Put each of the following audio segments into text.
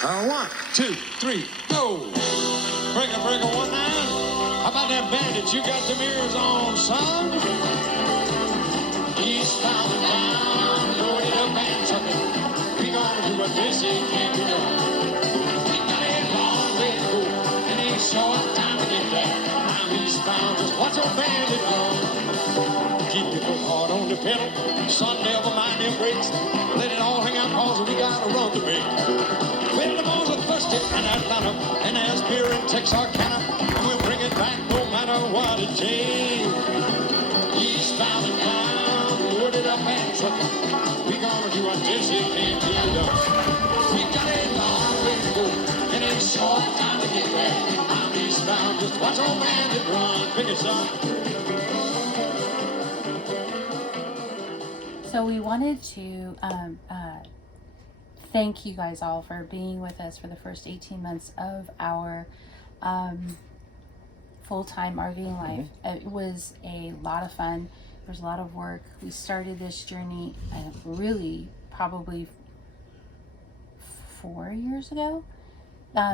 1, 2, 3, go. Break a 1 9. How about that bandit? You got some ears on, son. Eastbound and down, loaded up and something. We gonna do what this is can't be done. We got a long way to go, and ain't short time to get there. I'm eastbound, just watch a bandit run. Keep your foot hard on the pedal, son, never mind them brakes. Let it all hang out, cause we gotta run the bank. When the boys are thirsty in Atlanta, and there's beer in Texarkana, we'll bring it back no matter what it takes. Eastbound and down, loaded up and trucking. We gonna do what this here can't be done. We got a long way to go, and a short time to get there. I'm eastbound, just watch old bandit run. Pick it up. So we wanted to thank you guys all for being with us for the first 18 months of our full-time RVing life. It was a lot of fun. There was a lot of work. We started this journey really probably 4 years ago.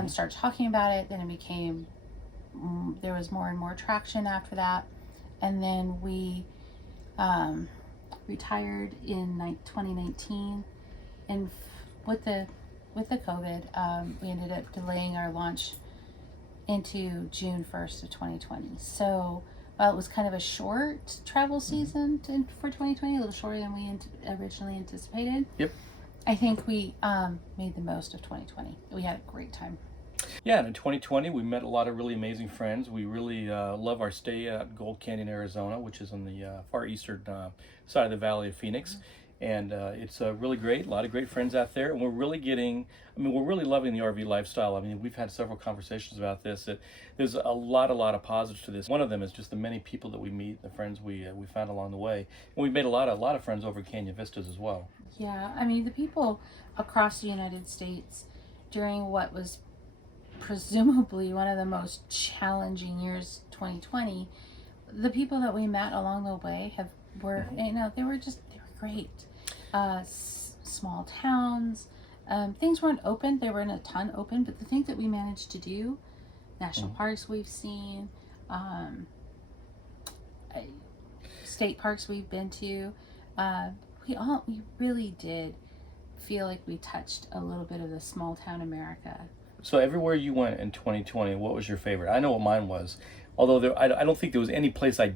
Started talking about it, then it became, there was more and more traction after that. And then we retired in 2019, and with the COVID, we ended up delaying our launch into June 1st of 2020. So while it was kind of a short travel season for 2020, a little shorter than we originally anticipated. Yep. I think we made the most of 2020. We had a great time. Yeah, and in 2020, we met a lot of really amazing friends. We really love our stay at Gold Canyon, Arizona, which is on the far eastern side of the Valley of Phoenix. And it's really great, a lot of great friends out there. And we're really we're really loving the RV lifestyle. I mean, we've had several conversations about this. There's a lot of positives to this. One of them is just the many people that we meet, the friends we found along the way. And we've made a lot of friends over at Canyon Vistas as well. Yeah, I mean, the people across the United States during what was presumably one of the most challenging years, 2020, the people that we met along the way were they were great. Small towns, things weren't open. They weren't a ton open, but the things that we managed to do, national parks we've seen, state parks we've been to, we really did feel like we touched a little bit of the small town America. So everywhere you went in 2020, what was your favorite? I know what mine was. Although I don't think there was any place I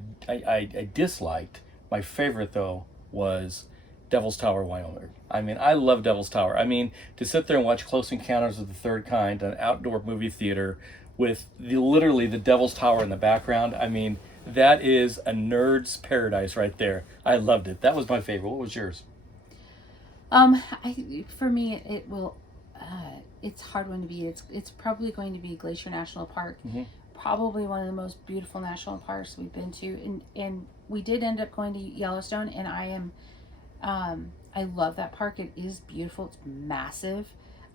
disliked. My favorite, though, was Devil's Tower, Wyoming. I mean, I love Devil's Tower. I mean, to sit there and watch Close Encounters of the Third Kind, an outdoor movie theater with literally the Devil's Tower in the background. I mean, that is a nerd's paradise right there. I loved it. That was my favorite. What was yours? For me, it will. It's a hard one to beat. It's probably going to be Glacier National Park. Probably one of the most beautiful national parks we've been to, and we did end up going to Yellowstone, and I love that park. It is beautiful. It's massive,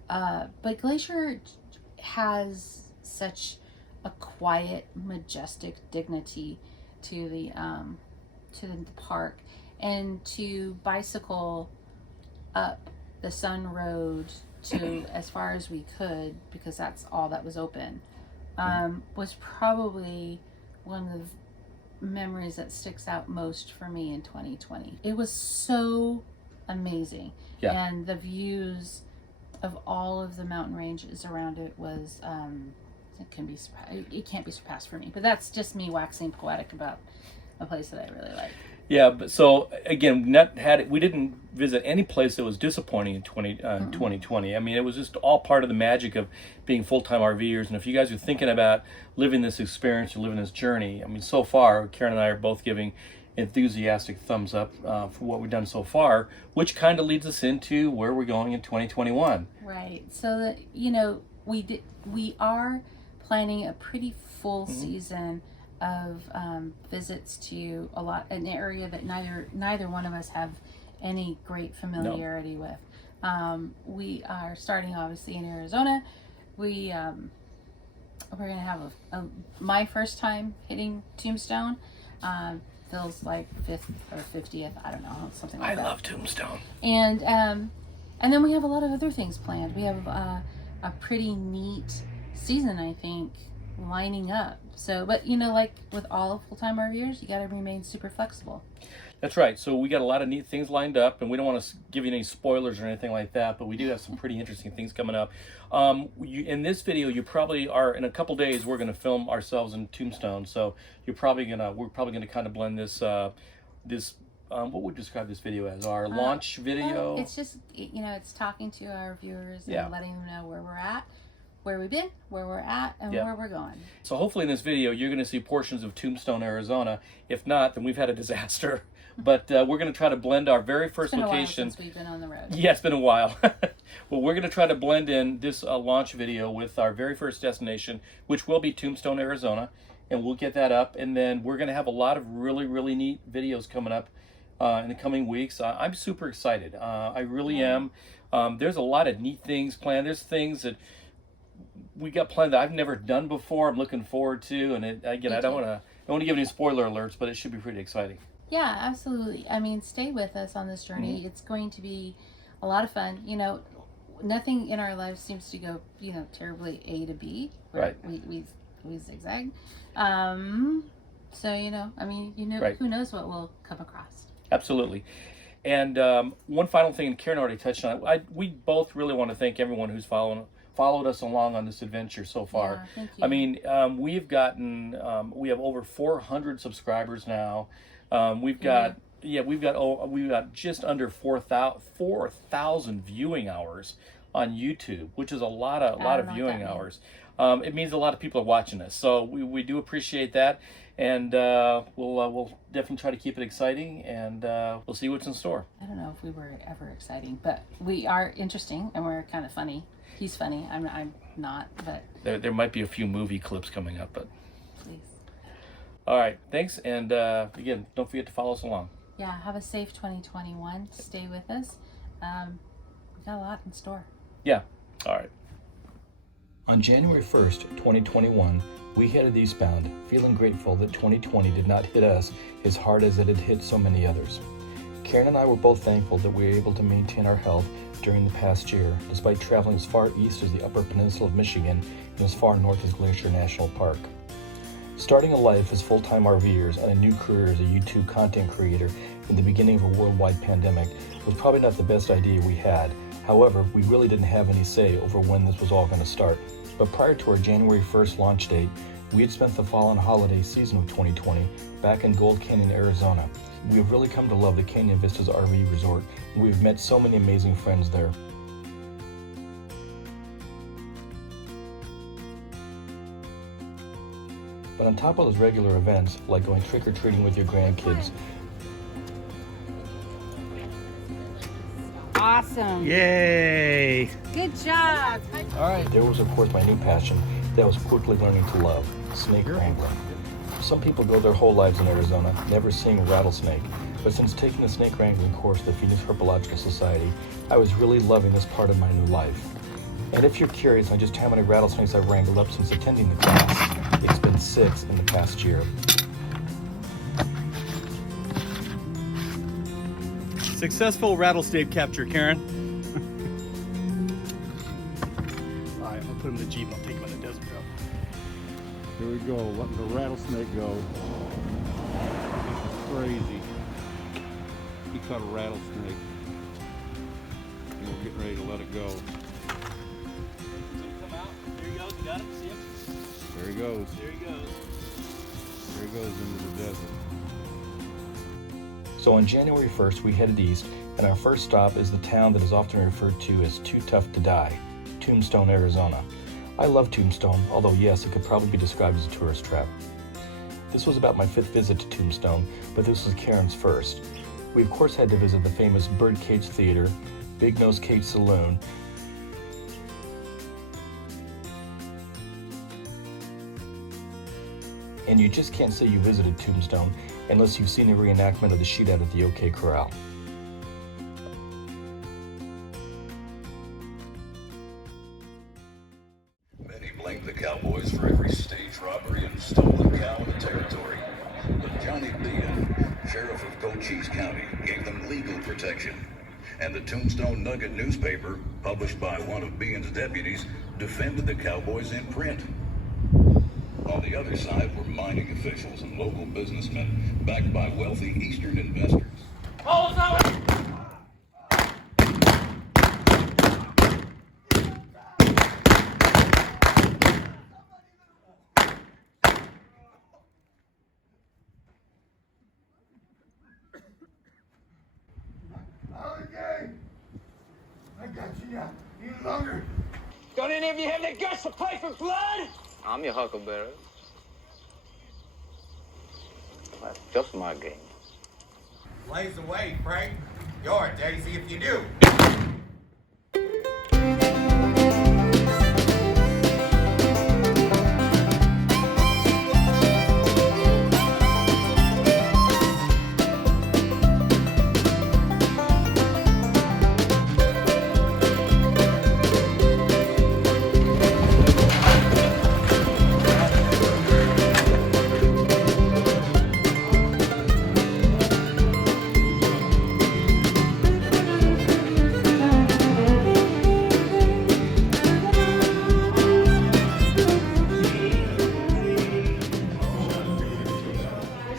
but Glacier has such a quiet, majestic dignity to the park, and to bicycle up the Sun Road to as far as we could, because that's all that was open, was probably one of the memories that sticks out most for me in 2020. It was so amazing. Yeah. And the views of all of the mountain ranges around it was it can't be surpassed for me. But that's just me waxing poetic about a place that I really like. Yeah, but so again, we didn't visit any place that was disappointing in 2020. I mean, it was just all part of the magic of being full-time RVers. And if you guys are thinking about living this experience or living this journey, I mean, so far, Karen and I are both giving enthusiastic thumbs up for what we've done so far, which kind of leads us into where we're going in 2021. Right. So that we are planning a pretty full season of visits to an area that neither one of us have any great familiarity with. We are starting obviously in Arizona. We're gonna have my first time hitting Tombstone. Feels like 5th or 50th, I don't know, something like that. I love Tombstone. And then we have a lot of other things planned. We have a pretty neat season, I think, lining up. So, but you know, like with all full-time RVers, you got to remain super flexible. That's right. So we got a lot of neat things lined up, and we don't want to give you any spoilers or anything like that, but we do have some pretty interesting things coming up. In this video, you probably are, in a couple days, we're going to film ourselves in Tombstone. So we're probably gonna kind of blend this, what would you describe this video as? Our launch video? Well, it's just, you know, it's talking to our viewers and Yeah. letting them know where we're at, where we've been, where we're at, and Yeah. where we're going. So hopefully in this video, you're going to see portions of Tombstone, Arizona. If not, then we've had a disaster. But we're going to try to blend our very first It's been location. a while since we've been on the road. Yeah, it's been a while. Well, we're going to try to blend in this launch video with our very first destination, which will be Tombstone, Arizona. And we'll get that up. And then we're going to have a lot of really, really neat videos coming up in the coming weeks. I'm super excited. I really am. There's a lot of neat things planned. There's things that we got planned that I've never done before. I'm looking forward to. And I don't want to give any spoiler alerts, but it should be pretty exciting. Yeah, absolutely. I mean, stay with us on this journey. Mm-hmm. It's going to be a lot of fun. You know, nothing in our lives seems to go, you know, terribly A to B. Right. We zigzag. So, you know, I mean, you know, Right. Who knows what we'll come across. Absolutely. And one final thing, and Karen already touched on it. We both really want to thank everyone who's followed us along on this adventure so far. Yeah, thank you. I mean, we have over 400 subscribers now. We've got just under 4,000 viewing hours on YouTube, which is a lot of viewing hours. It means a lot of people are watching us, so we do appreciate that, and we'll definitely try to keep it exciting, and we'll see what's in store. I don't know if we were ever exciting, but we are interesting and we're kind of funny. He's funny. I'm not, but There might be a few movie clips coming up, but please. all right, thanks, and again, don't forget to follow us along. Yeah, have a safe 2021. Stay with us. We got a lot in store. Yeah, all right. On January 1st, 2021, we headed eastbound, feeling grateful that 2020 did not hit us as hard as it had hit so many others. Karen and I were both thankful that we were able to maintain our health during the past year, despite traveling as far east as the Upper Peninsula of Michigan and as far north as Glacier National Park. Starting a life as full-time RVers and a new career as a YouTube content creator in the beginning of a worldwide pandemic was probably not the best idea we had. However, we really didn't have any say over when this was all going to start. But prior to our January 1st launch date, we had spent the fall and holiday season of 2020 back in Gold Canyon, Arizona. We have really come to love the Canyon Vistas RV Resort, and we've met so many amazing friends there. But on top of those regular events, like going trick-or-treating with your grandkids, Awesome. Yay! Good job. there was of course my new passion that I was quickly learning to love, snake wrangling. Some people go their whole lives in Arizona never seeing a rattlesnake, but since taking the snake wrangling course at the Phoenix Herpetological Society, I was really loving this part of my new life. And if you're curious on just how many rattlesnakes I've wrangled up since attending the class, it's been 6 in the past year. Successful rattlesnake capture, Karen. All right, I'll put him in the Jeep. I'll take him on the desert route. Here we go, letting the rattlesnake go. This is crazy. He caught a rattlesnake. And we're getting ready to let it go. Come out. There he goes. You got him? See him? There he goes. There he goes. There he goes into the desert. So on January 1st, we headed east, and our first stop is the town that is often referred to as Too Tough to Die, Tombstone, Arizona. I love Tombstone, although yes, it could probably be described as a tourist trap. This was about my 5th visit to Tombstone, but this was Karen's first. We of course had to visit the famous Birdcage Theater, Big Nose Cage Saloon, and you just can't say you visited Tombstone unless you've seen a reenactment of the shootout at the OK Corral. Many blame the Cowboys for every stage robbery and stolen cow in the territory. But Johnny Leon, sheriff of Cochise County, gave them legal protection. and the Tombstone Nugget newspaper, published by one of Bean's deputies, defended the Cowboys in print. On the other side were mining officials and local businessmen, backed by wealthy Eastern investors. Okay. I got you now. You longer. Don't any of you have the guts to play for blood? I'm your huckleberry. That's just my game. Blaze the way, Frank. You're Daisy if you do.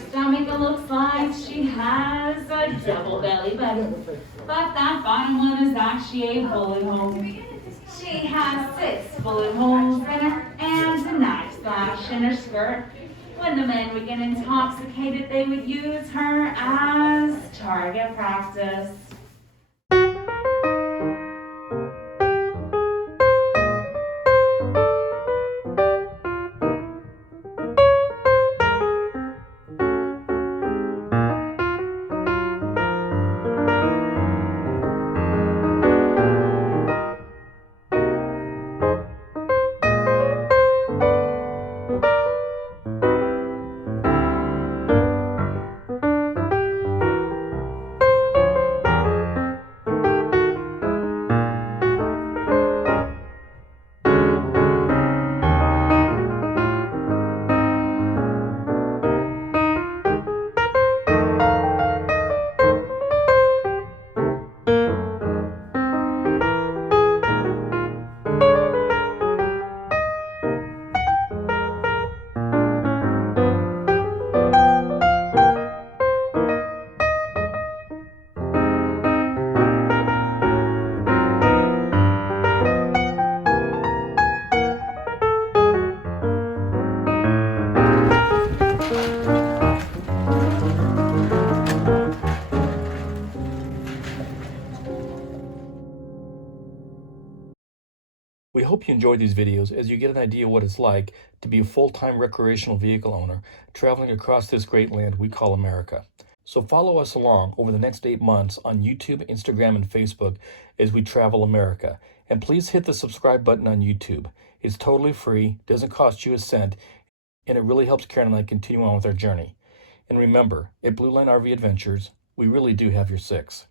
Stomach looks like she has a double belly button, but that bottom one is actually a bullet hole. She has 6 bullet holes in her and a knife slash in her skirt. When the men would get intoxicated, they would use her as target practice. We hope you enjoyed these videos as you get an idea what it's like to be a full-time recreational vehicle owner traveling across this great land we call America. So follow us along over the next 8 months on YouTube, Instagram, and Facebook as we travel America. And please hit the subscribe button on YouTube. It's totally free, doesn't cost you a cent, and it really helps Karen and I continue on with our journey. And remember, at Blue Line RV Adventures, we really do have your 6.